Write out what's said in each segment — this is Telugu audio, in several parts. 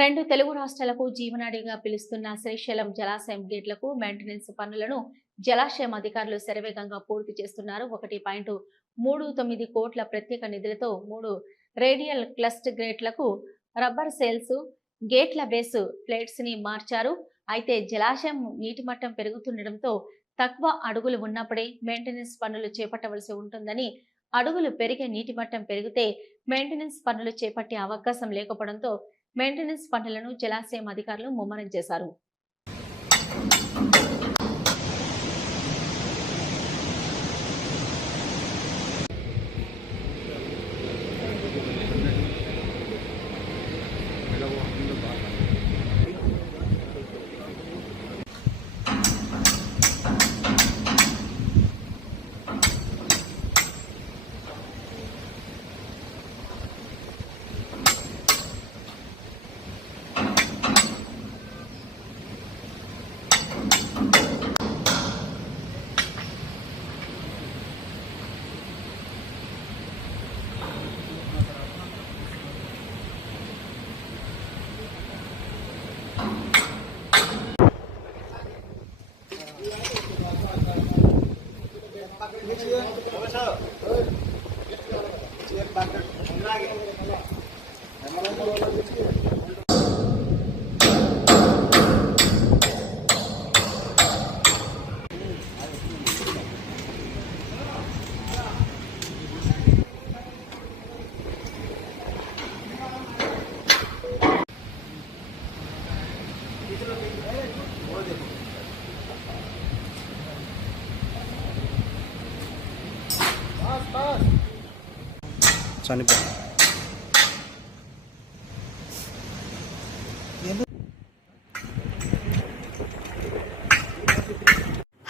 రెండు తెలుగు రాష్ట్రాలకు జీవనాడిగా పిలుస్తున్న శ్రీశైలం జలాశయం గేట్లకు మెయింటెనెన్స్ పనులను జలాశయం అధికారులు శరవేగంగా పూర్తి చేస్తున్నారు. 1.39 కోట్ల ప్రత్యేక నిధులతో 3 రేడియల్ క్లస్ట్ గేట్లకు రబ్బర్ సేల్స్, గేట్ల బేస్ ప్లేట్స్ ని మార్చారు. అయితే జలాశయం నీటి మట్టం పెరుగుతుండటంతో తక్కువ అడుగులు ఉన్నప్పుడే మెయింటెనెన్స్ పనులు చేపట్టవలసి ఉంటుందని, అడుగులు పెరిగే నీటి మట్టం పెరిగితే మెయింటెనెన్స్ పనులు చేపట్టే అవకాశం లేకపోవడంతో మెయింటెనెన్స్ పనులను జలాశయం అధికారులు ముమ్మరం చేశారు.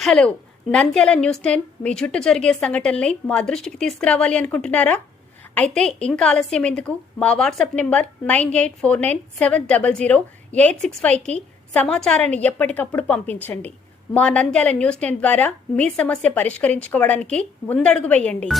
హలో, నంద్యాల న్యూస్ 10 మీ చుట్టూ జరిగే సంఘటనల్ని మా దృష్టికి తీసుకురావాలి అనుకుంటున్నారా? అయితే ఇంకా ఆలస్యం ఎందుకు? మా వాట్సాప్ నెంబర్ 9849700865కి సమాచారాన్ని ఎప్పటికప్పుడు పంపించండి. మా నంద్యాల న్యూస్ 10 ద్వారా మీ సమస్య పరిష్కరించుకోవడానికి ముందడుగు వేయండి.